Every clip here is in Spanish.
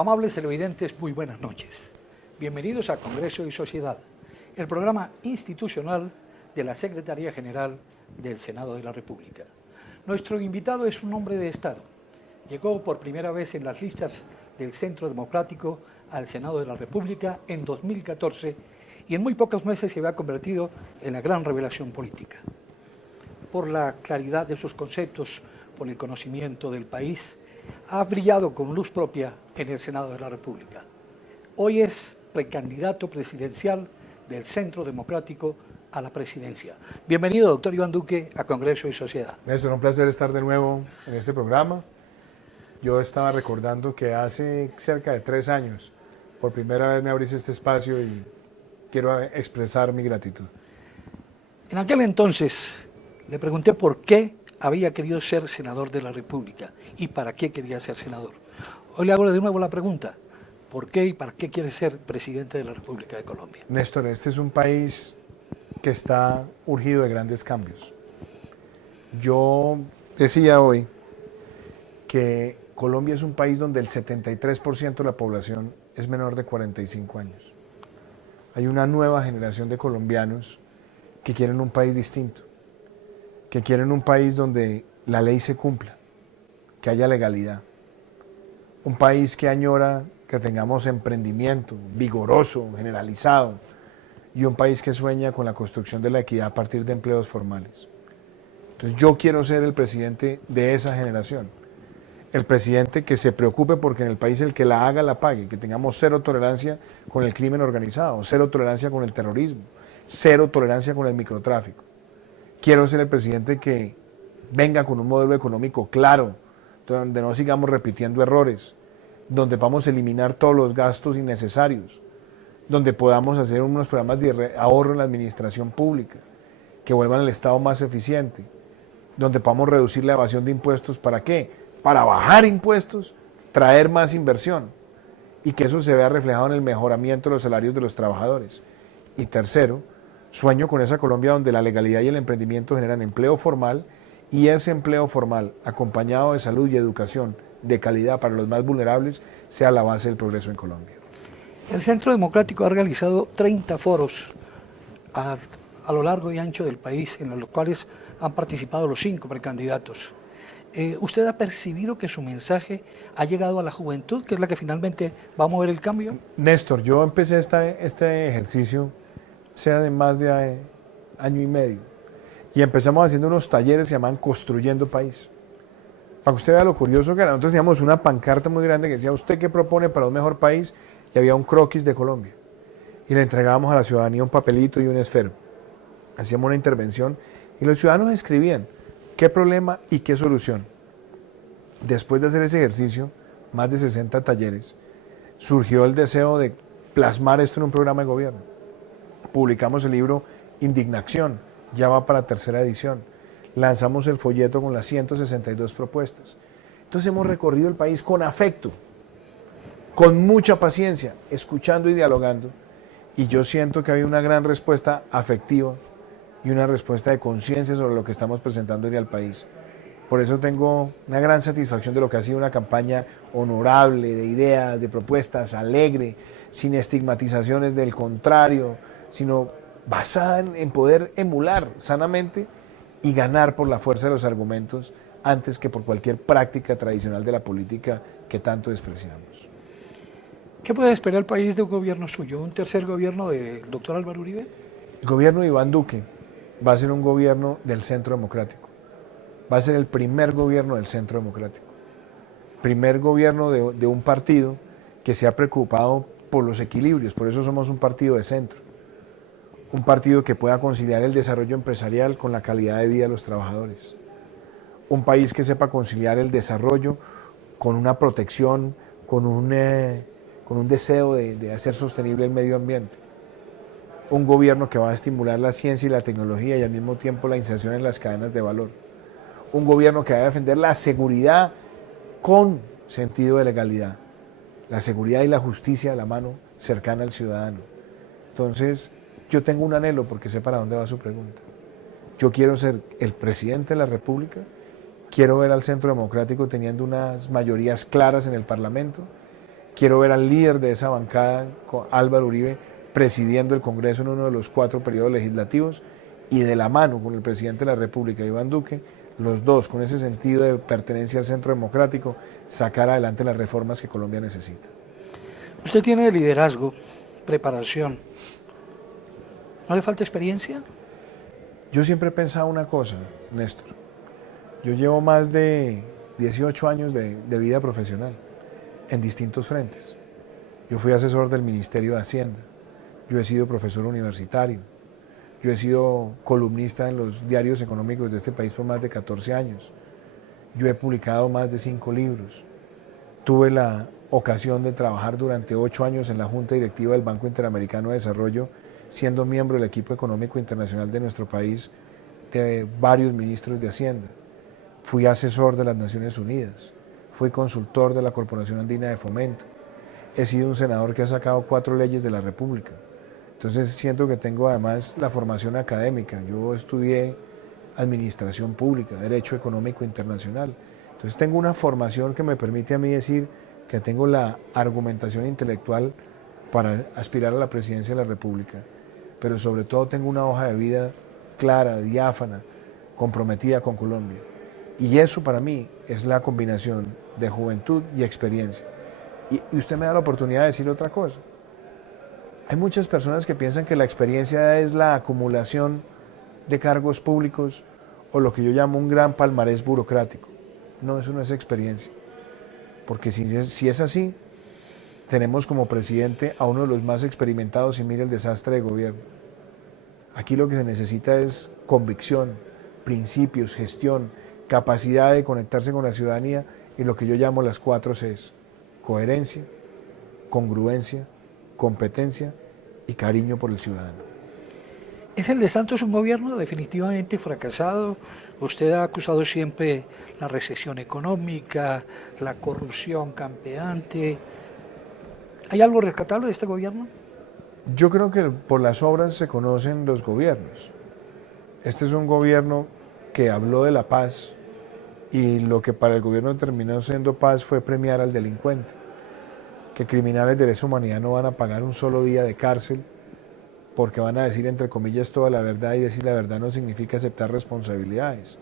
Amables televidentes, muy buenas noches. Bienvenidos a Congreso y Sociedad, el programa institucional de la Secretaría General del Senado de la República. Nuestro invitado es un hombre de Estado. Llegó por primera vez en las listas del Centro Democrático al Senado de la República en 2014 y en muy pocos meses se había convertido en la gran revelación política. Por la claridad de sus conceptos, por el conocimiento del país, ha brillado con luz propia en el Senado de la República. Hoy es precandidato presidencial del Centro Democrático a la presidencia. Bienvenido, doctor Iván Duque, a Congreso y Sociedad. Néstor, un placer estar de nuevo en este programa. Yo estaba recordando que hace cerca de 3 años, por primera vez me abriste este espacio y quiero expresar mi gratitud. En aquel entonces le pregunté por qué había querido ser senador de la República y para qué quería ser senador. Hoy le hago de nuevo la pregunta, ¿por qué y para qué quiere ser presidente de la República de Colombia? Néstor, este es un país que está urgido de grandes cambios. Yo decía hoy que Colombia es un país donde el 73% de la población es menor de 45 años. Hay una nueva generación de colombianos que quieren un país distinto, que quieren un país donde la ley se cumpla, que haya legalidad. Un país que añora que tengamos emprendimiento vigoroso, generalizado, y un país que sueña con la construcción de la equidad a partir de empleos formales. Entonces yo quiero ser el presidente de esa generación, el presidente que se preocupe porque en el país el que la haga la pague, que tengamos cero tolerancia con el crimen organizado, cero tolerancia con el terrorismo, cero tolerancia con el microtráfico. Quiero ser el presidente que venga con un modelo económico claro, donde no sigamos repitiendo errores, donde vamos a eliminar todos los gastos innecesarios, donde podamos hacer unos programas de ahorro en la administración pública, que vuelvan al Estado más eficiente, donde podamos reducir la evasión de impuestos. ¿Para qué? Para bajar impuestos, traer más inversión y que eso se vea reflejado en el mejoramiento de los salarios de los trabajadores. Y tercero, sueño con esa Colombia donde la legalidad y el emprendimiento generan empleo formal y ese empleo formal, acompañado de salud y educación de calidad para los más vulnerables, sea la base del progreso en Colombia. El Centro Democrático ha realizado 30 foros a lo largo y ancho del país, en los cuales han participado los 5 precandidatos. ¿Usted ha percibido que su mensaje ha llegado a la juventud, que es la que finalmente va a mover el cambio? Néstor, yo empecé este ejercicio hace más de año y medio y empezamos haciendo unos talleres que se llamaban Construyendo País. Para que usted vea lo curioso que era, nosotros teníamos una pancarta muy grande que decía: ¿usted qué propone para un mejor país? Y había un croquis de Colombia. Y le entregábamos a la ciudadanía un papelito y un esfero. Hacíamos una intervención y los ciudadanos escribían qué problema y qué solución. Después de hacer ese ejercicio, más de 60 talleres, surgió el deseo de plasmar esto en un programa de gobierno. Publicamos el libro Indignación, ya va para 3ª edición. Lanzamos el folleto con las 162 propuestas. Entonces hemos recorrido el país con afecto, con mucha paciencia, escuchando y dialogando. Y yo siento que hay una gran respuesta afectiva y una respuesta de conciencia sobre lo que estamos presentando hoy al país. Por eso tengo una gran satisfacción de lo que ha sido una campaña honorable, de ideas, de propuestas, alegre, sin estigmatizaciones del contrario, sino basada en poder emular sanamente y ganar por la fuerza de los argumentos antes que por cualquier práctica tradicional de la política que tanto despreciamos. ¿Qué puede esperar el país de un gobierno suyo? ¿Un tercer gobierno del doctor Álvaro Uribe? El gobierno de Iván Duque va a ser un gobierno del Centro Democrático. Va a ser el primer gobierno del Centro Democrático. Primer gobierno de un partido que se ha preocupado por los equilibrios. Por eso somos un partido de centro. Un partido que pueda conciliar el desarrollo empresarial con la calidad de vida de los trabajadores. Un país que sepa conciliar el desarrollo con una protección, con un deseo de hacer sostenible el medio ambiente. Un gobierno que va a estimular la ciencia y la tecnología y al mismo tiempo la inserción en las cadenas de valor. Un gobierno que va a defender la seguridad con sentido de legalidad. La seguridad y la justicia a la mano, cercana al ciudadano. Entonces, yo tengo un anhelo porque sé para dónde va su pregunta. Yo quiero ser el presidente de la República, quiero ver al Centro Democrático teniendo unas mayorías claras en el Parlamento, Quiero ver al líder de esa bancada, Álvaro Uribe, presidiendo el Congreso en uno de los 4 periodos legislativos y de la mano con el presidente de la República, Iván Duque, los dos con ese sentido de pertenencia al centro democrático, sacar adelante las reformas que Colombia necesita. Usted tiene liderazgo, preparación. ¿No le falta experiencia? Yo siempre he pensado una cosa, Néstor. Yo llevo más de 18 años de vida profesional en distintos frentes. Yo fui asesor del Ministerio de Hacienda, yo he sido profesor universitario, yo he sido columnista en los diarios económicos de este país por más de 14 años, yo he publicado más de 5 libros, tuve la ocasión de trabajar durante 8 años en la Junta Directiva del Banco Interamericano de Desarrollo, siendo miembro del equipo económico internacional de nuestro país, de varios ministros de Hacienda. Fui asesor de las Naciones Unidas, fui consultor de la Corporación Andina de Fomento, he sido un senador que ha sacado 4 leyes de la República. Entonces siento que tengo además la formación académica. Yo estudié Administración Pública, Derecho Económico Internacional. Entonces tengo una formación que me permite a mí decir que tengo la argumentación intelectual para aspirar a la presidencia de la República. Pero sobre todo tengo una hoja de vida clara, diáfana, comprometida con Colombia. Y eso para mí es la combinación de juventud y experiencia. Y usted me da la oportunidad de decir otra cosa. Hay muchas personas que piensan que la experiencia es la acumulación de cargos públicos o lo que yo llamo un gran palmarés burocrático. No, eso no es experiencia. Porque si es así, tenemos como presidente a uno de los más experimentados y mire el desastre de gobierno. Aquí lo que se necesita es convicción, principios, gestión, capacidad de conectarse con la ciudadanía y lo que yo llamo las 4 Cs: coherencia, congruencia, competencia y cariño por el ciudadano. ¿Es el de Santos un gobierno definitivamente fracasado? Usted ha acusado siempre la recesión económica, la corrupción campeante. ¿Hay algo rescatable de este gobierno? Yo creo que por las obras se conocen los gobiernos. Este es un gobierno que habló de la paz y lo que para el gobierno terminó siendo paz fue premiar al delincuente. Que criminales de lesa humanidad no van a pagar un solo día de cárcel porque van a decir entre comillas toda la verdad, y decir la verdad no significa aceptar responsabilidades.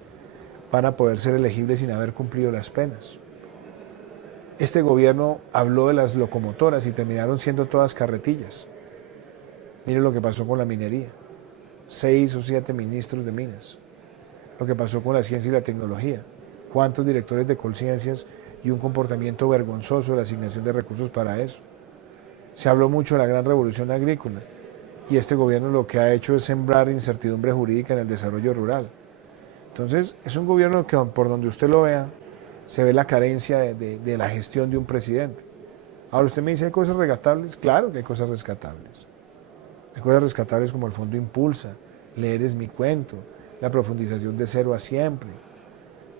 Van a poder ser elegibles sin haber cumplido las penas. Este gobierno habló de las locomotoras y terminaron siendo todas carretillas. Mire lo que pasó con la minería. 6 o 7 ministros de minas. Lo que pasó con la ciencia y la tecnología. ¿Cuántos directores de Colciencias y un comportamiento vergonzoso de la asignación de recursos para eso? Se habló mucho de la gran revolución agrícola y este gobierno lo que ha hecho es sembrar incertidumbre jurídica en el desarrollo rural. Entonces es un gobierno que por donde usted lo vea se ve la carencia de la gestión de un presidente. Ahora usted me dice, ¿hay cosas rescatables? Claro que hay cosas rescatables. Hay cosas rescatables como el Fondo Impulsa, Leer es mi cuento, la profundización de Cero a Siempre.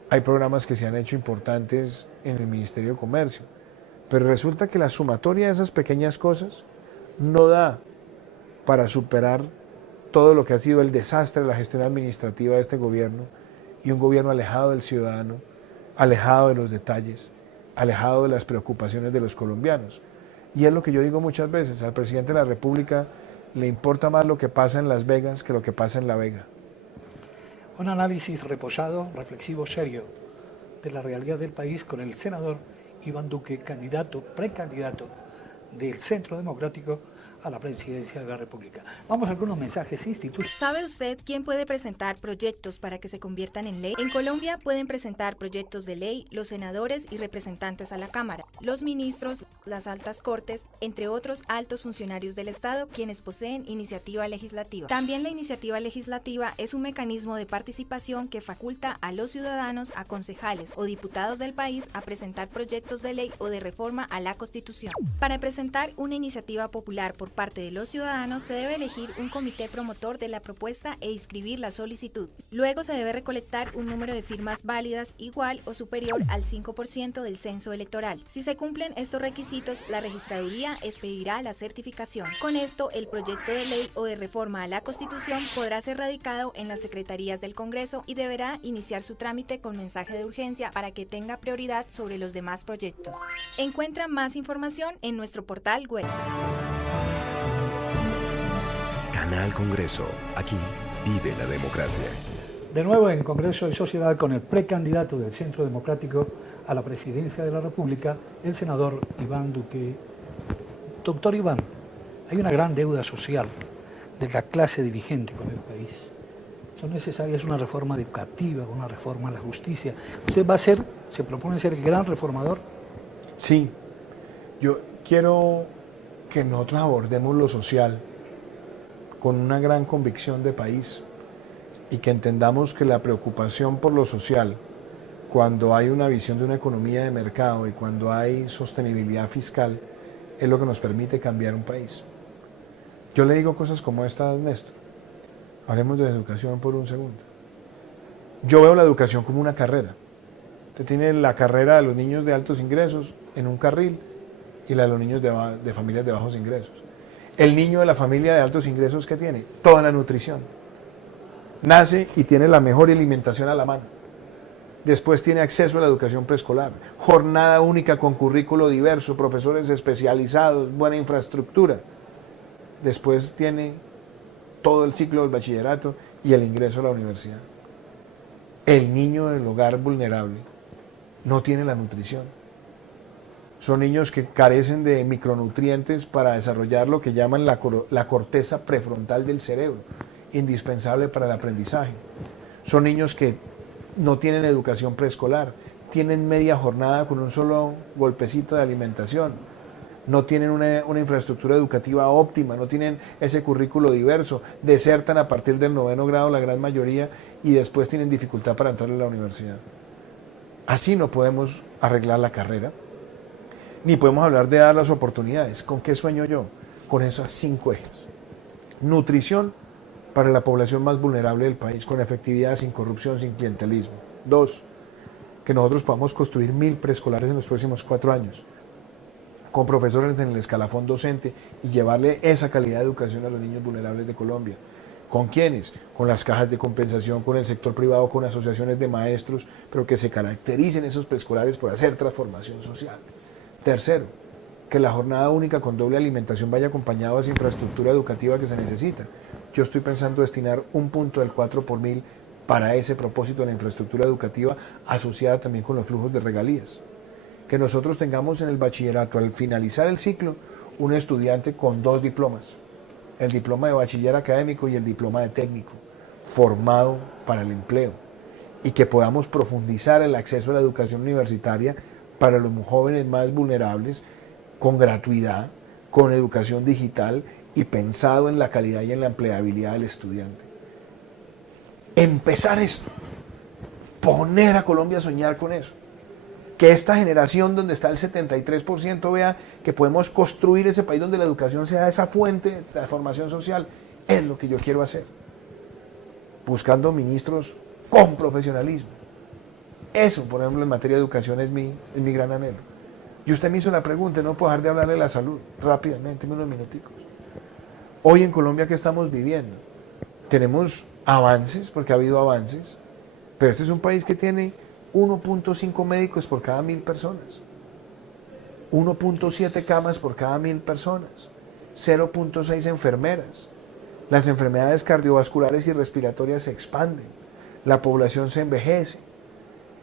Hay programas que se han hecho importantes en el Ministerio de Comercio, pero resulta que la sumatoria de esas pequeñas cosas no da para superar todo lo que ha sido el desastre de la gestión administrativa de este gobierno y un gobierno alejado del ciudadano, alejado de los detalles, alejado de las preocupaciones de los colombianos. Y es lo que yo digo muchas veces, al presidente de la República le importa más lo que pasa en Las Vegas que lo que pasa en La Vega. Un análisis reposado, reflexivo, serio de la realidad del país con el senador Iván Duque, precandidato del Centro Democrático a la presidencia de la República. Vamos a algunos mensajes institucionales. ¿Sabe usted quién puede presentar proyectos para que se conviertan en ley? En Colombia pueden presentar proyectos de ley los senadores y representantes a la Cámara, los ministros, las altas cortes, entre otros altos funcionarios del Estado, quienes poseen iniciativa legislativa. También la iniciativa legislativa es un mecanismo de participación que faculta a los ciudadanos, a concejales o diputados del país a presentar proyectos de ley o de reforma a la Constitución. Para presentar una iniciativa popular por por parte de los ciudadanos, se debe elegir un comité promotor de la propuesta e inscribir la solicitud. Luego se debe recolectar un número de firmas válidas igual o superior al 5% del censo electoral. Si se cumplen estos requisitos, la registraduría expedirá la certificación. Con esto, el proyecto de ley o de reforma a la Constitución podrá ser radicado en las secretarías del Congreso y deberá iniciar su trámite con mensaje de urgencia para que tenga prioridad sobre los demás proyectos. Encuentra más información en nuestro portal web. Canal Congreso. Aquí vive la democracia. De nuevo en Congreso y Sociedad con el precandidato del Centro Democrático a la presidencia de la República, el senador Iván Duque. Doctor Iván, hay una gran deuda social de la clase dirigente con el país. Son necesarias una reforma educativa, una reforma a la justicia. ¿Usted se propone ser el gran reformador? Sí, yo quiero que nosotros abordemos lo social con una gran convicción de país y que entendamos que la preocupación por lo social, cuando hay una visión de una economía de mercado y cuando hay sostenibilidad fiscal, es lo que nos permite cambiar un país. Yo le digo cosas como estas, Néstor. Hablemos de educación por un segundo. Yo veo la educación como una carrera. Usted tiene la carrera de los niños de altos ingresos en un carril y la de los niños de familias de bajos ingresos. El niño de la familia de altos ingresos, ¿qué tiene? Toda la nutrición. Nace y tiene la mejor alimentación a la mano. Después tiene acceso a la educación preescolar, jornada única con currículo diverso, profesores especializados, buena infraestructura. Después tiene todo el ciclo del bachillerato y el ingreso a la universidad. El niño del hogar vulnerable no tiene la nutrición. Son niños que carecen de micronutrientes para desarrollar lo que llaman la corteza prefrontal del cerebro, indispensable para el aprendizaje. Son niños que no tienen educación preescolar, tienen media jornada con un solo golpecito de alimentación, no tienen una infraestructura educativa óptima, no tienen ese currículo diverso, desertan a partir del 9º grado la gran mayoría y después tienen dificultad para entrar a la universidad. Así no podemos arreglar la carrera, ni podemos hablar de dar las oportunidades. ¿Con qué sueño yo? Con esos 5 ejes. Nutrición para la población más vulnerable del país, con efectividad, sin corrupción, sin clientelismo. 2, que nosotros podamos construir 1000 preescolares en los próximos 4 años, con profesores en el escalafón docente y llevarle esa calidad de educación a los niños vulnerables de Colombia. ¿Con quiénes? Con las cajas de compensación, con el sector privado, con asociaciones de maestros, pero que se caractericen esos preescolares por hacer transformación social. 3, que la jornada única con doble alimentación vaya acompañada de esa infraestructura educativa que se necesita. Yo estoy pensando destinar un punto del 4 por 1000 para ese propósito de la infraestructura educativa asociada también con los flujos de regalías. Que nosotros tengamos en el bachillerato, al finalizar el ciclo, un estudiante con 2 diplomas, el diploma de bachiller académico y el diploma de técnico, formado para el empleo, y que podamos profundizar el acceso a la educación universitaria para los jóvenes más vulnerables, con gratuidad, con educación digital y pensado en la calidad y en la empleabilidad del estudiante. Empezar esto, poner a Colombia a soñar con eso. Que esta generación donde está el 73% vea que podemos construir ese país donde la educación sea esa fuente de la formación social, es lo que yo quiero hacer. Buscando ministros con profesionalismo. Eso, por ejemplo, en materia de educación es mi gran anhelo. Y usted me hizo la pregunta, no puedo dejar de hablarle de la salud, rápidamente, en unos minuticos. Hoy en Colombia, ¿qué estamos viviendo? Tenemos avances, porque ha habido avances, pero este es un país que tiene 1.5 médicos por cada 1000 personas, 1.7 camas por cada 1000 personas, 0.6 enfermeras. Las enfermedades cardiovasculares y respiratorias se expanden, la población se envejece.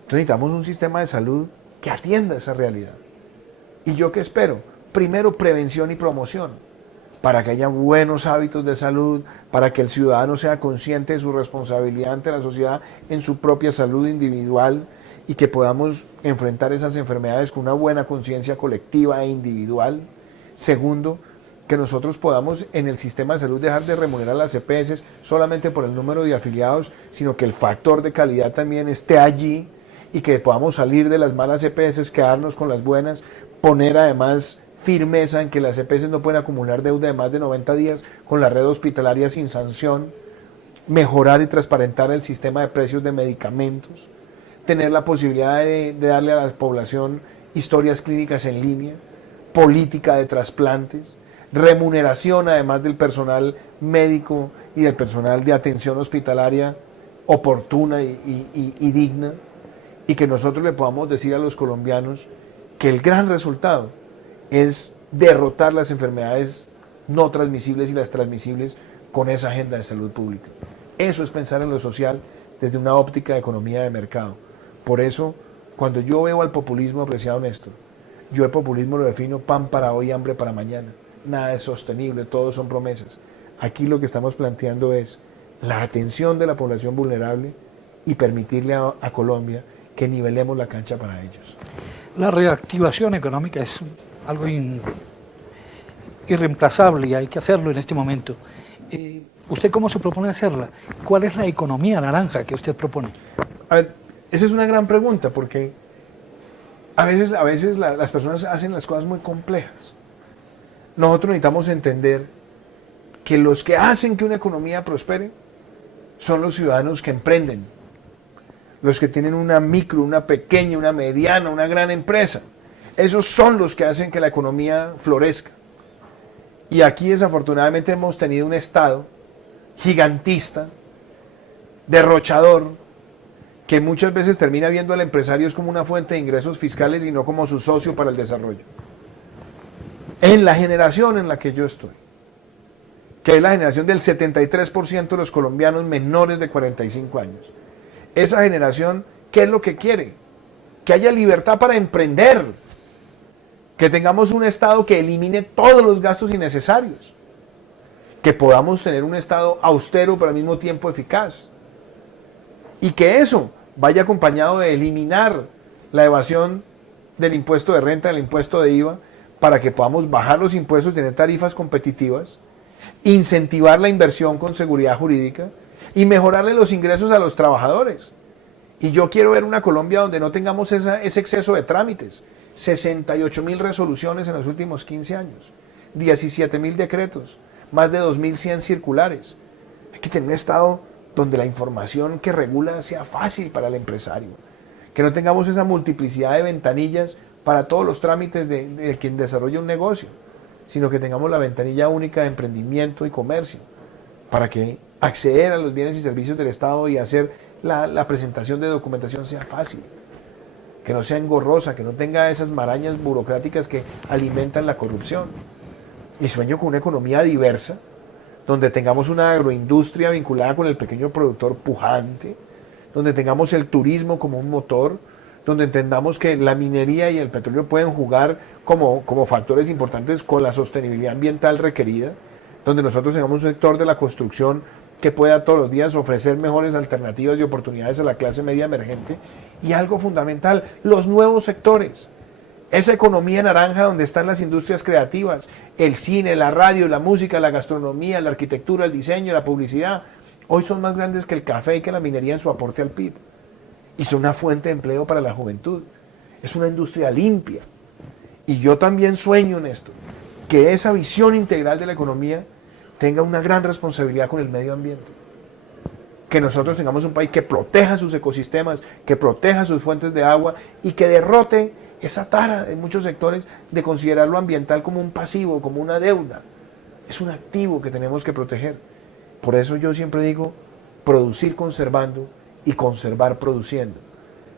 Entonces necesitamos un sistema de salud que atienda esa realidad. ¿Y yo qué espero? Primero, prevención y promoción, para que haya buenos hábitos de salud, para que el ciudadano sea consciente de su responsabilidad ante la sociedad en su propia salud individual y que podamos enfrentar esas enfermedades con una buena conciencia colectiva e individual. Segundo, que nosotros podamos en el sistema de salud dejar de remunerar las EPS solamente por el número de afiliados, sino que el factor de calidad también esté allí y que podamos salir de las malas EPS, quedarnos con las buenas, poner además firmeza en que las EPS no pueden acumular deuda de más de 90 días con la red hospitalaria sin sanción, mejorar y transparentar el sistema de precios de medicamentos, tener la posibilidad de darle a la población historias clínicas en línea, política de trasplantes, remuneración además del personal médico y del personal de atención hospitalaria oportuna y digna, y que nosotros le podamos decir a los colombianos que el gran resultado es derrotar las enfermedades no transmisibles y las transmisibles con esa agenda de salud pública. Eso es pensar en lo social desde una óptica de economía de mercado. Por eso, cuando yo veo al populismo, apreciado Néstor, yo el populismo lo defino pan para hoy, hambre para mañana. Nada es sostenible, todo son promesas. Aquí lo que estamos planteando es la atención de la población vulnerable y permitirle a Colombia que nivelemos la cancha para ellos. La reactivación económica es algo irreemplazable y hay que hacerlo en este momento. ¿Usted cómo se propone hacerla? ¿Cuál es la economía naranja que usted propone? A ver, esa es una gran pregunta porque a veces las personas hacen las cosas muy complejas. Nosotros necesitamos entender que los que hacen que una economía prospere son los ciudadanos que emprenden, los que tienen una micro, una pequeña, una mediana, una gran empresa. Esos son los que hacen que la economía florezca. Y aquí desafortunadamente hemos tenido un Estado gigantista, derrochador, que muchas veces termina viendo al empresario como una fuente de ingresos fiscales y no como su socio para el desarrollo. En la generación en la que yo estoy, que es la generación del 73% de los colombianos menores de 45 años, esa generación, ¿qué es lo que quiere? Que haya libertad para emprender, que tengamos un Estado que elimine todos los gastos innecesarios, que podamos tener un Estado austero pero al mismo tiempo eficaz, y que eso vaya acompañado de eliminar la evasión del impuesto de renta, del impuesto de IVA, para que podamos bajar los impuestos, tener tarifas competitivas, incentivar la inversión con seguridad jurídica y mejorarle los ingresos a los trabajadores. Y yo quiero ver una Colombia donde no tengamos ese exceso de trámites. 68.000 resoluciones en los últimos 15 años, 17.000 decretos, más de 2.100 circulares. Hay que tener un Estado donde la información que regula sea fácil para el empresario, que no tengamos esa multiplicidad de ventanillas para todos los trámites de quien desarrolla un negocio, sino que tengamos la ventanilla única de emprendimiento y comercio, para que acceder a los bienes y servicios del Estado y hacer la presentación de documentación sea fácil, que no sea engorrosa, que no tenga esas marañas burocráticas que alimentan la corrupción. Y sueño con una economía diversa, donde tengamos una agroindustria vinculada con el pequeño productor pujante, donde tengamos el turismo como un motor, donde entendamos que la minería y el petróleo pueden jugar como factores importantes con la sostenibilidad ambiental requerida, donde nosotros tengamos un sector de la construcción que pueda todos los días ofrecer mejores alternativas y oportunidades a la clase media emergente, y algo fundamental, los nuevos sectores. Esa economía naranja donde están las industrias creativas, el cine, la radio, la música, la gastronomía, la arquitectura, el diseño, la publicidad, hoy son más grandes que el café y que la minería en su aporte al PIB. Y son una fuente de empleo para la juventud. Es una industria limpia. Y yo también sueño en esto, que esa visión integral de la economía tenga una gran responsabilidad con el medio ambiente. Que nosotros tengamos un país que proteja sus ecosistemas, que proteja sus fuentes de agua y que derrote esa tara en muchos sectores de considerar lo ambiental como un pasivo, como una deuda. Es un activo que tenemos que proteger. Por eso yo siempre digo, producir conservando y conservar produciendo,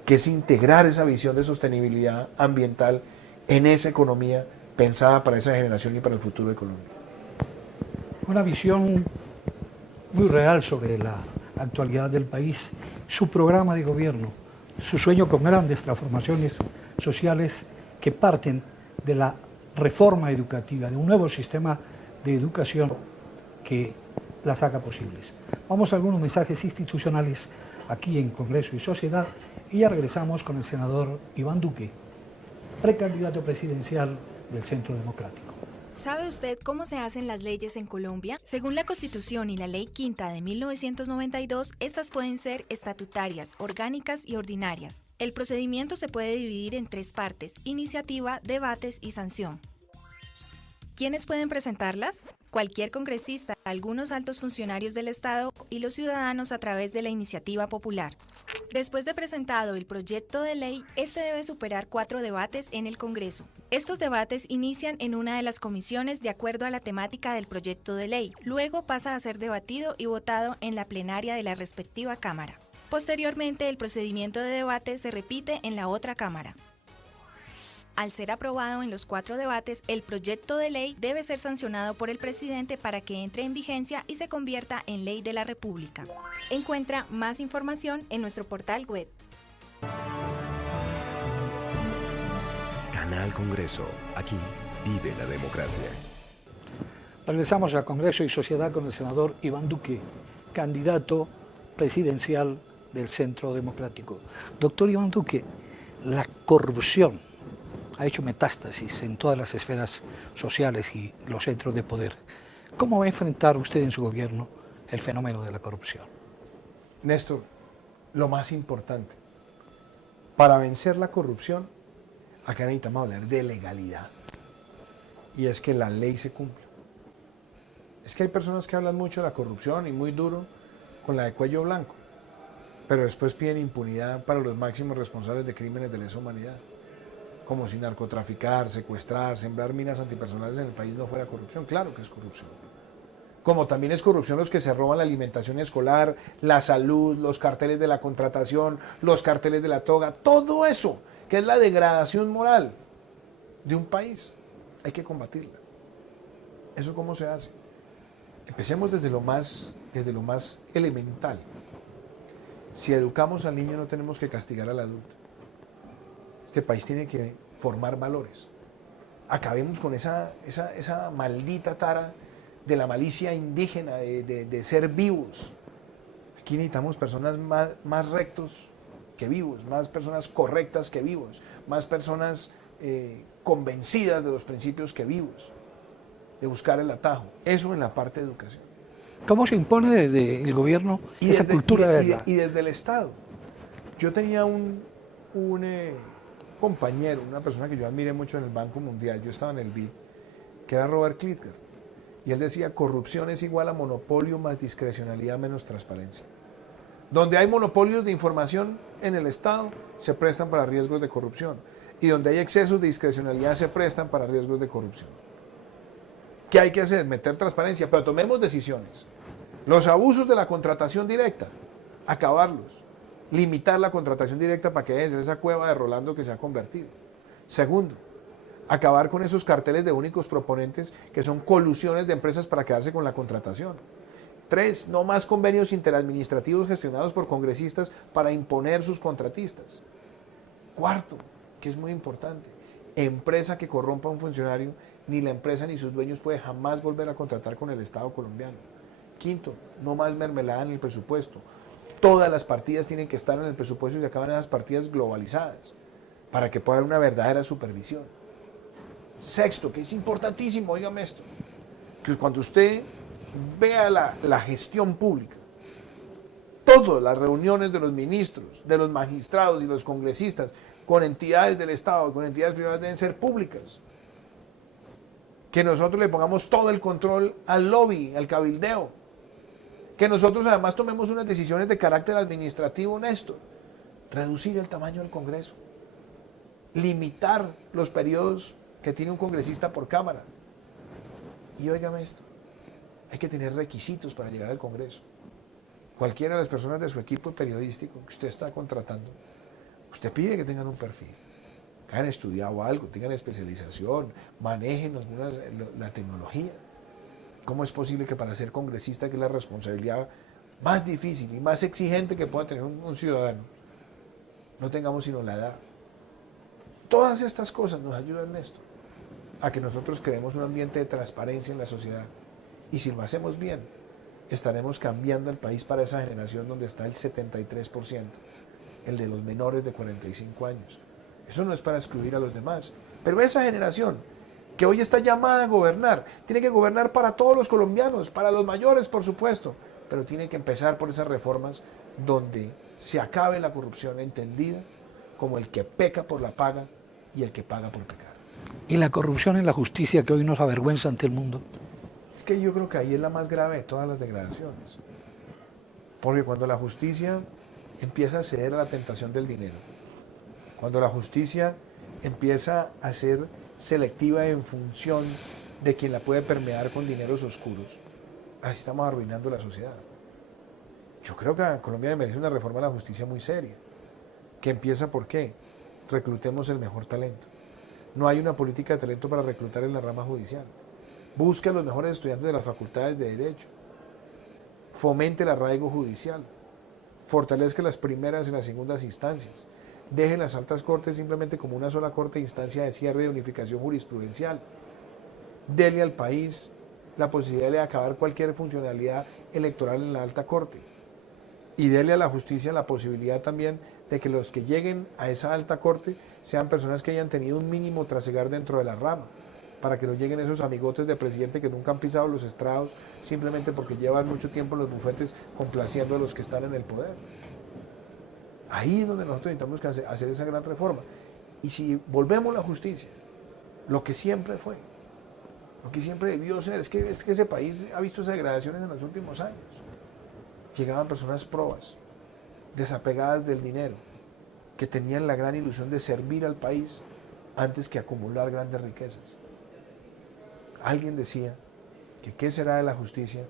que es integrar esa visión de sostenibilidad ambiental en esa economía pensada para esa generación y para el futuro de Colombia. Una visión muy real sobre la actualidad del país, su programa de gobierno, su sueño con grandes transformaciones sociales que parten de la reforma educativa, de un nuevo sistema de educación que las haga posibles. Vamos a algunos mensajes institucionales aquí en Congreso y Sociedad y ya regresamos con el senador Iván Duque, precandidato presidencial del Centro Democrático. ¿Sabe usted cómo se hacen las leyes en Colombia? Según la Constitución y la Ley Quinta de 1992, estas pueden ser estatutarias, orgánicas y ordinarias. El procedimiento se puede dividir en 3 partes: iniciativa, debates y sanción. ¿Quiénes pueden presentarlas? Cualquier congresista, algunos altos funcionarios del Estado y los ciudadanos a través de la iniciativa popular. Después de presentado el proyecto de ley, este debe superar 4 debates en el Congreso. Estos debates inician en una de las comisiones de acuerdo a la temática del proyecto de ley. Luego pasa a ser debatido y votado en la plenaria de la respectiva Cámara. Posteriormente, el procedimiento de debate se repite en la otra Cámara. Al ser aprobado en los 4 debates, el proyecto de ley debe ser sancionado por el presidente para que entre en vigencia y se convierta en ley de la República. Encuentra más información en nuestro portal web. Canal Congreso. Aquí vive la democracia. Regresamos a Congreso y Sociedad con el senador Iván Duque, candidato presidencial del Centro Democrático. Doctor Iván Duque, la corrupción ha hecho metástasis en todas las esferas sociales y los centros de poder. ¿Cómo va a enfrentar usted en su gobierno el fenómeno de la corrupción? Néstor, lo más importante, para vencer la corrupción, acá necesitamos hablar de legalidad. Y es que la ley se cumpla. Es que hay personas que hablan mucho de la corrupción y muy duro con la de cuello blanco, pero después piden impunidad para los máximos responsables de crímenes de lesa humanidad, como si narcotraficar, secuestrar, sembrar minas antipersonales en el país no fuera corrupción. Claro que es corrupción. Como también es corrupción los que se roban la alimentación escolar, la salud, los carteles de la contratación, los carteles de la toga, todo eso, que es la degradación moral de un país, hay que combatirla. ¿Eso cómo se hace? Empecemos desde lo más elemental. Si educamos al niño no tenemos que castigar al adulto. Este país tiene que formar valores. Acabemos con esa maldita tara de la malicia indígena, de ser vivos. Aquí necesitamos personas más rectos que vivos, más personas correctas que vivos, más personas convencidas de los principios que vivos, de buscar el atajo. Eso en la parte de educación. ¿Cómo se impone desde el gobierno esa cultura de verdad? Y desde el Estado. Yo tenía un compañero, una persona que yo admiré mucho en el Banco Mundial, yo estaba en el BID, que era Robert Klitger, y él decía, corrupción es igual a monopolio más discrecionalidad menos transparencia. Donde hay monopolios de información en el Estado, se prestan para riesgos de corrupción, y donde hay excesos de discrecionalidad, se prestan para riesgos de corrupción. ¿Qué hay que hacer? Meter transparencia, pero tomemos decisiones. Los abusos de la contratación directa, acabarlos. Limitar la contratación directa para que deje de ser esa cueva de Rolando que se ha convertido. Segundo, acabar con esos carteles de únicos proponentes que son colusiones de empresas para quedarse con la contratación. 3, no más convenios interadministrativos gestionados por congresistas para imponer sus contratistas. 4, que es muy importante, empresa que corrompa a un funcionario, ni la empresa ni sus dueños puede jamás volver a contratar con el Estado colombiano. 5, no más mermelada en el presupuesto. Todas las partidas tienen que estar en el presupuesto y se acaban esas partidas globalizadas para que pueda haber una verdadera supervisión. 6, que es importantísimo, óigame esto, que cuando usted vea la gestión pública, todas las reuniones de los ministros, de los magistrados y los congresistas con entidades del Estado, con entidades privadas deben ser públicas. Que nosotros le pongamos todo el control al lobby, al cabildeo. Que nosotros además tomemos unas decisiones de carácter administrativo honesto. Reducir el tamaño del Congreso. Limitar los periodos que tiene un congresista por Cámara. Y óigame esto, hay que tener requisitos para llegar al Congreso. Cualquiera de las personas de su equipo periodístico que usted está contratando, usted pide que tengan un perfil, que hayan estudiado algo, tengan especialización, manejen la tecnología. ¿Cómo es posible que para ser congresista, que es la responsabilidad más difícil y más exigente que pueda tener un ciudadano, no tengamos sino la edad? Todas estas cosas nos ayudan, Néstor, a que nosotros creemos un ambiente de transparencia en la sociedad. Y si lo hacemos bien, estaremos cambiando el país para esa generación donde está el 73%, el de los menores de 45 años. Eso no es para excluir a los demás, pero esa generación que hoy está llamada a gobernar, tiene que gobernar para todos los colombianos, para los mayores, por supuesto, pero tiene que empezar por esas reformas donde se acabe la corrupción entendida como el que peca por la paga y el que paga por pecar. y la corrupción en la justicia que hoy nos avergüenza ante el mundo? Es que yo creo que ahí es la más grave de todas las degradaciones. Porque cuando la justicia empieza a ceder a la tentación del dinero, cuando la justicia empieza a ser selectiva en función de quien la puede permear con dineros oscuros, así estamos arruinando la sociedad. Yo creo que a Colombia merece una reforma a la justicia muy seria, que empieza por qué, reclutemos el mejor talento. No hay una política de talento para reclutar en la rama judicial. Busque a los mejores estudiantes de las facultades de Derecho. Fomente el arraigo judicial. Fortalezca las primeras y las segundas instancias. Deje las altas cortes simplemente como una sola corte de instancia de cierre y unificación jurisprudencial. Dele al país la posibilidad de acabar cualquier funcionalidad electoral en la alta corte. Y dele a la justicia la posibilidad también de que los que lleguen a esa alta corte sean personas que hayan tenido un mínimo trasegar dentro de la rama, para que no lleguen esos amigotes de presidente que nunca han pisado los estrados simplemente porque llevan mucho tiempo en los bufetes complaciendo a los que están en el poder. Ahí es donde nosotros necesitamos hacer esa gran reforma. Y si volvemos a la justicia, lo que siempre fue, lo que siempre debió ser, es que ese país ha visto esas degradaciones en los últimos años. Llegaban personas probas, desapegadas del dinero, que tenían la gran ilusión de servir al país antes que acumular grandes riquezas. Alguien decía que qué será de la justicia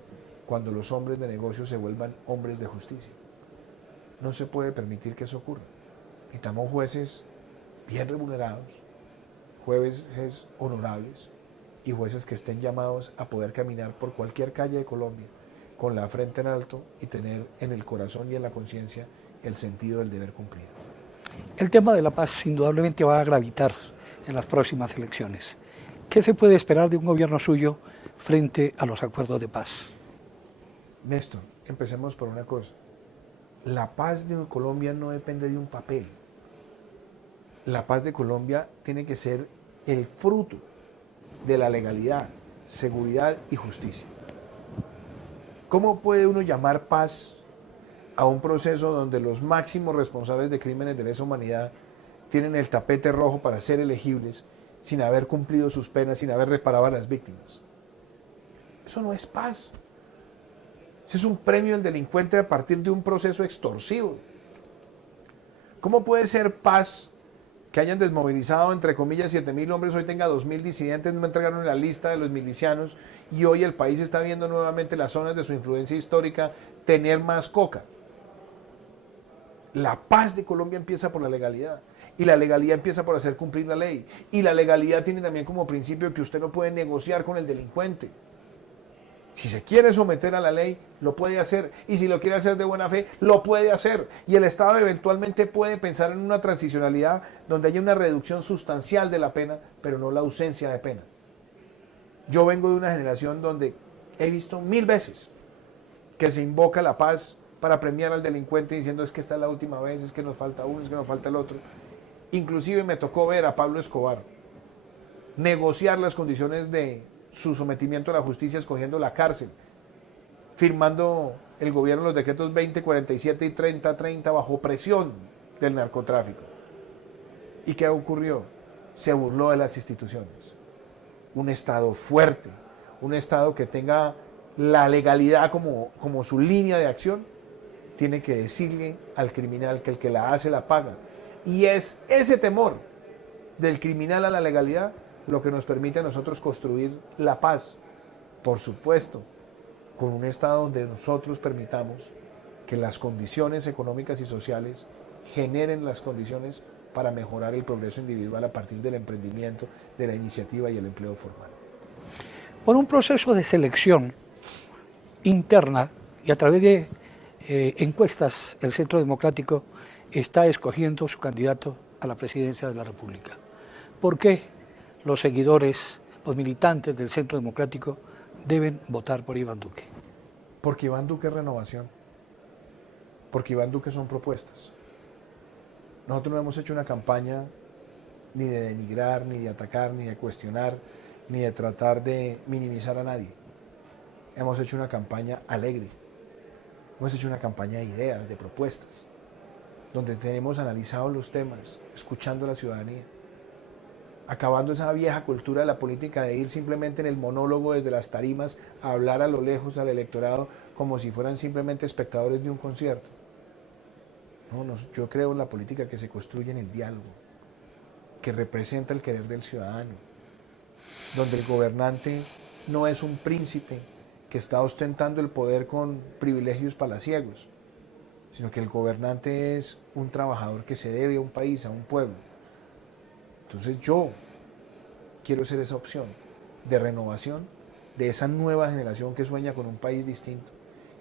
cuando los hombres de negocios se vuelvan hombres de justicia. No se puede permitir que eso ocurra. Necesitamos jueces bien remunerados, jueces honorables y jueces que estén llamados a poder caminar por cualquier calle de Colombia con la frente en alto y tener en el corazón y en la conciencia el sentido del deber cumplido. El tema de la paz indudablemente va a gravitar en las próximas elecciones. ¿Qué se puede esperar de un gobierno suyo frente a los acuerdos de paz? Néstor, empecemos por una cosa. La paz de Colombia no depende de un papel. La paz de Colombia tiene que ser el fruto de la legalidad, seguridad y justicia. ¿Cómo puede uno llamar paz a un proceso donde los máximos responsables de crímenes de lesa humanidad tienen el tapete rojo para ser elegibles sin haber cumplido sus penas, sin haber reparado a las víctimas? Eso no es paz. Ese es un premio al delincuente a partir de un proceso extorsivo. ¿Cómo puede ser paz que hayan desmovilizado, entre comillas, 7.000 hombres, hoy tenga 2.000 disidentes, no entregaron la lista de los milicianos y hoy el país está viendo nuevamente las zonas de su influencia histórica tener más coca? La paz de Colombia empieza por la legalidad. Y la legalidad empieza por hacer cumplir la ley. Y la legalidad tiene también como principio que usted no puede negociar con el delincuente. Si se quiere someter a la ley, lo puede hacer. Y si lo quiere hacer de buena fe, lo puede hacer. Y el Estado eventualmente puede pensar en una transicionalidad donde haya una reducción sustancial de la pena, pero no la ausencia de pena. Yo vengo de una generación donde he visto 1000 veces que se invoca la paz para premiar al delincuente diciendo es que esta es la última vez, es que nos falta uno, es que nos falta el otro. Inclusive me tocó ver a Pablo Escobar negociar las condiciones de su sometimiento a la justicia escogiendo la cárcel, firmando el gobierno los decretos 2047 y 3030 bajo presión del narcotráfico. ¿Y qué ocurrió? Se burló de las instituciones. Un Estado fuerte, un Estado que tenga la legalidad como su línea de acción, tiene que decirle al criminal que el que la hace la paga. Y es ese temor del criminal a la legalidad lo que nos permite a nosotros construir la paz, por supuesto, con un Estado donde nosotros permitamos que las condiciones económicas y sociales generen las condiciones para mejorar el progreso individual a partir del emprendimiento, de la iniciativa y el empleo formal. Por un proceso de selección interna y a través de encuestas, el Centro Democrático está escogiendo su candidato a la presidencia de la República. ¿Por qué los seguidores, los militantes del Centro Democrático deben votar por Iván Duque? Porque Iván Duque es renovación, porque Iván Duque son propuestas. Nosotros no hemos hecho una campaña ni de denigrar, ni de atacar, ni de cuestionar, ni de tratar de minimizar a nadie. Hemos hecho una campaña alegre, hemos hecho una campaña de ideas, de propuestas, donde tenemos analizados los temas, escuchando a la ciudadanía. acabando esa vieja cultura de la política de ir simplemente en el monólogo desde las tarimas a hablar a lo lejos al electorado como si fueran simplemente espectadores de un concierto. No, yo creo en la política que se construye en el diálogo, que representa el querer del ciudadano, donde el gobernante no es un príncipe que está ostentando el poder con privilegios palaciegos, sino que el gobernante es un trabajador que se debe a un país, a un pueblo. Entonces yo quiero ser esa opción de renovación de esa nueva generación que sueña con un país distinto,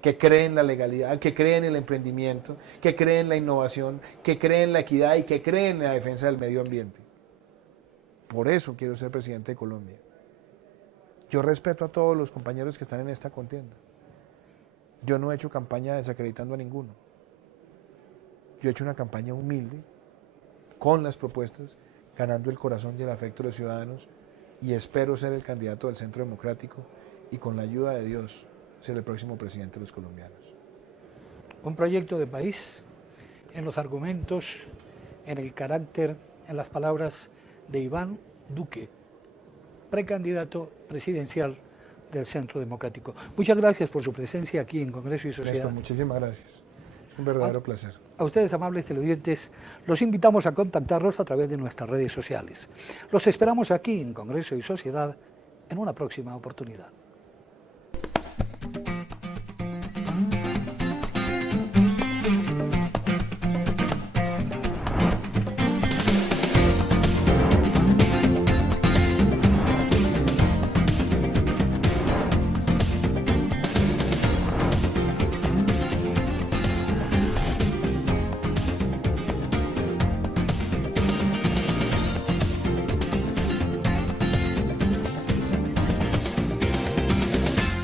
que cree en la legalidad, que cree en el emprendimiento, que cree en la innovación, que cree en la equidad y que cree en la defensa del medio ambiente. Por eso quiero ser presidente de Colombia. Yo respeto a todos los compañeros que están en esta contienda. Yo no he hecho campaña desacreditando a ninguno. Yo he hecho una campaña humilde, con las propuestas, ganando el corazón y el afecto de los ciudadanos, y espero ser el candidato del Centro Democrático y con la ayuda de Dios ser el próximo presidente de los colombianos. Un proyecto de país en los argumentos, en el carácter, en las palabras de Iván Duque, precandidato presidencial del Centro Democrático. Muchas gracias por su presencia aquí en Congreso y Sociedad. Néstor, muchísimas gracias. Es un verdadero placer. A ustedes, amables televidentes, los invitamos a contactarlos a través de nuestras redes sociales. Los esperamos aquí en Congreso y Sociedad en una próxima oportunidad.